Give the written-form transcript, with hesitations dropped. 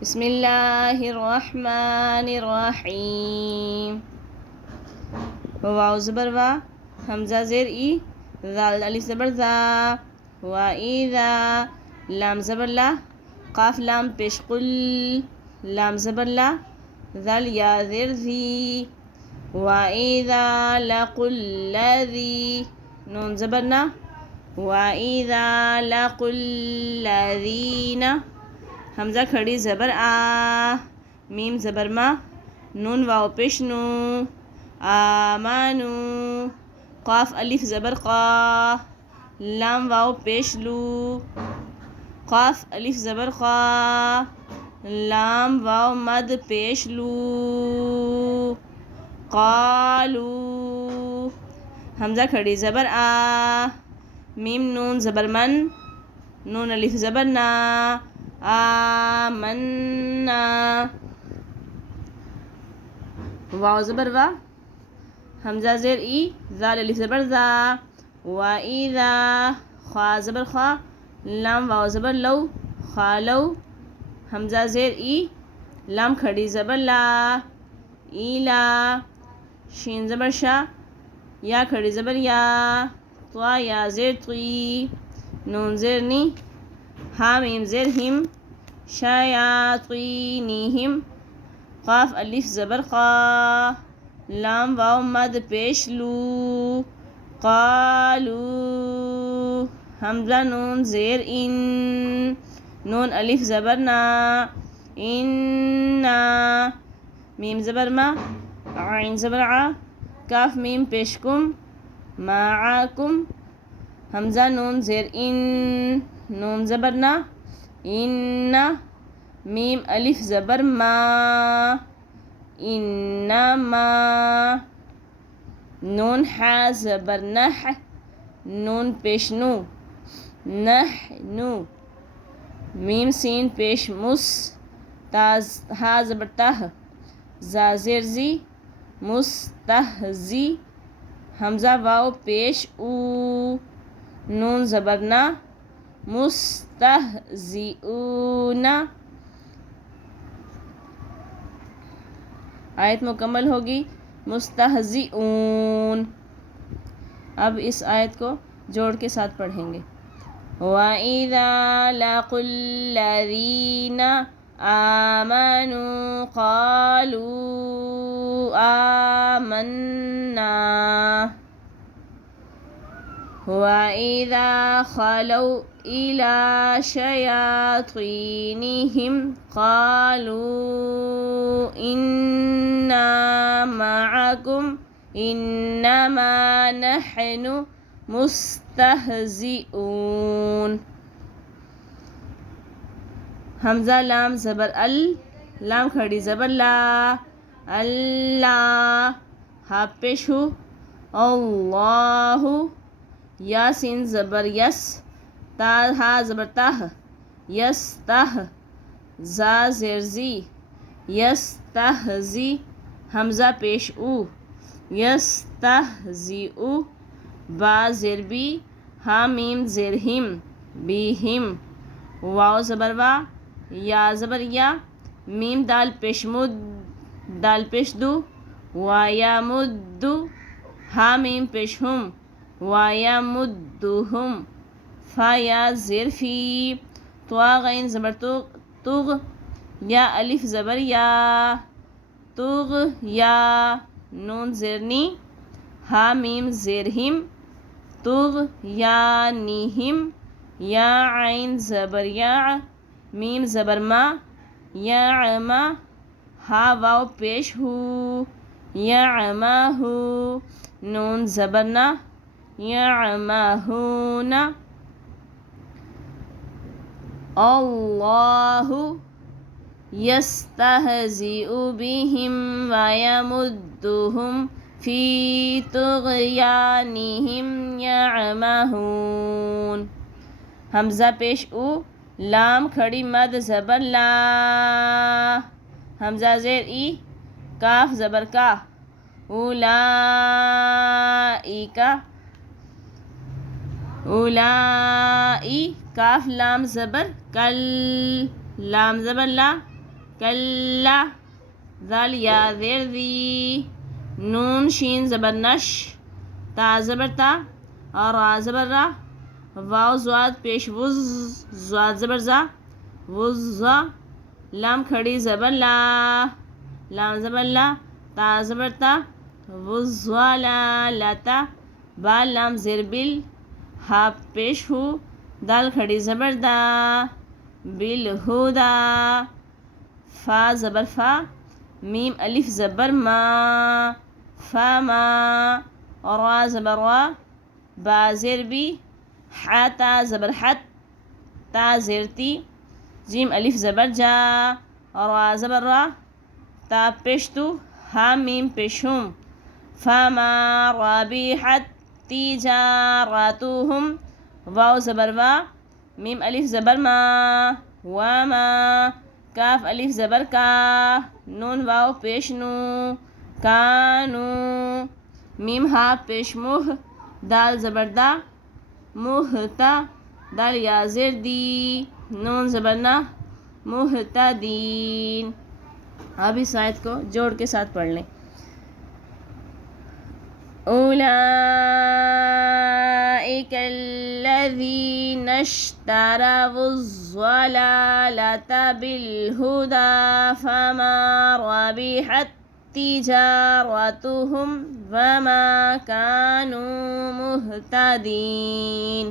بسم اللہ الرحمن الرحیم. واو زبر وا، حمزہ زیر ای، ذال الف زبر ذا، وَإِذَا لام زبر لا، قاف لام پیش قل، لام زبر لا، ذال یا زیر ذی، وَإِذَا لَقُوا الَّذِي نون زبر نا، وَإِذَا لَقُوا الَّذِينَ حمزہ کھڑی زبر آ، میم زبر ما، نون واو پیش نو، آمانو، قاف الف زبر قا، لام واو پیش لو، قاف الف زبر قا، لام واو مد پیش لو، قالو، حمزہ کھڑی زبر آ، میم نون زبر من، نون الف زبر نا، آمنا، واو زبر وا، حمزہ زیر ای، ذال الف زبر ذا، وَإِذَا خوا زبر خوا، لام واو زبر لو، خالو، حمزہ زیر ای، لام کھڑی زبر لا، ایلا، شین زبر شا، یا کھڑی زبر یا، طوا یا زیر طوی، نون زیر نی، ہا میم زیر ہم، شیاطینہم، قاف الف زبر قا، لام واو مد پیش لو، قالو، حمزہ نون زیر ان، نون الف زبر نا، انا، میم زبر ما، عین زبر ع، کاف میم پیش کم، معاکم، حمزہ نون زیر ان، نون زبر نا، انا، میم الف زبر ما، انما، نون حا زبر نح، نون پیش نو، نحنو، میم سین پیش مس، تاز ہا زبر تہ، زا زیر زی، مستہزی، حمزہ واو پیش او، نون زبر نا، مستہزئون. آیت مکمل ہوگی مستہزئون. اب اس آیت کو جوڑ کے ساتھ پڑھیں گے. وَإِذَا لَقُوا الَّذِينَ آمَنُوا قَالُوا آمَنَّا وَإِذَا خَلَوْا إِلَى شَيَاطِينِهِمْ قَالُوا إِنَّا مَعَكُمْ إِنَّمَا نَحْنُ مُسْتَهْزِئُونَ. حمزہ لام زبر ال، لام کھڑی زبر لا، اللہ، ہا پیش ہو، اللہ، یا سین زبر یس، تا ہا زبر تہ، یس تہ، زا زیر زی، یس تہ زی، حمزہ پیش او، یس تہ زی او، با زیر بی، ہا میم زیر ہم، بی ہم، واو زبر وا، یا زبر یا، میم دال پیش مد، دال پیش دو، وایا مدو، ہا میم پیش ہم، وایا مدہم، فا یا زیر فی، طوا غین زبر تغ، یا الف زبر یا، تغ یا، نون زیر نی، ہا میم زیر ہم، تغ یا نیہم، یا عین زبر یا، میم زبر ما، یا عما، ہا واو پیش ہو، یا عماہو، نون زبر نا، یا عماہون. اللہ یستہزئ بہم ویمدہم فی طغیانہم یعمہون. حمزہ پیش او، لام کھڑی مد زبر لا، حمزہ زیر ای، کاف زبر کا، اولائکا، اولائی، کاف لام زبر کل، لام زبر لا، کلا ذال یا زیر ذی نون شین زبر نش تا زبر تا اور را زبر را واو زواد پیش وز زواد زبر زا وزا لام کھڑی زبر لا لام زبر لا تا زبر تا وزوالا لاتا با لام زیر بل ہا پیش ہو دال کھڑی زبر دا بالہدا فا زبر فا میم الف زبر ما فما را زبر وا با زیر بی حتا زبر حت تا زیر تی جیم الف زبر جا را زبر را تا پیشتو ہا میم پیشم فما رابحت تجارتهم واو زبر وا میم الف زبر ما وما کاف الف زبر کا نون واو پیش نو کانو میم ہا پیش موہ دال زبر دا محتا دال یا زیر دی نون زبر نا محتدین. اب اس آیت کو جوڑ کے ساتھ پڑھ لیں. اولئک الذین اشتروا الضلالة بالهدى فما ربحت تجارتهم وما كانوا مهتدین.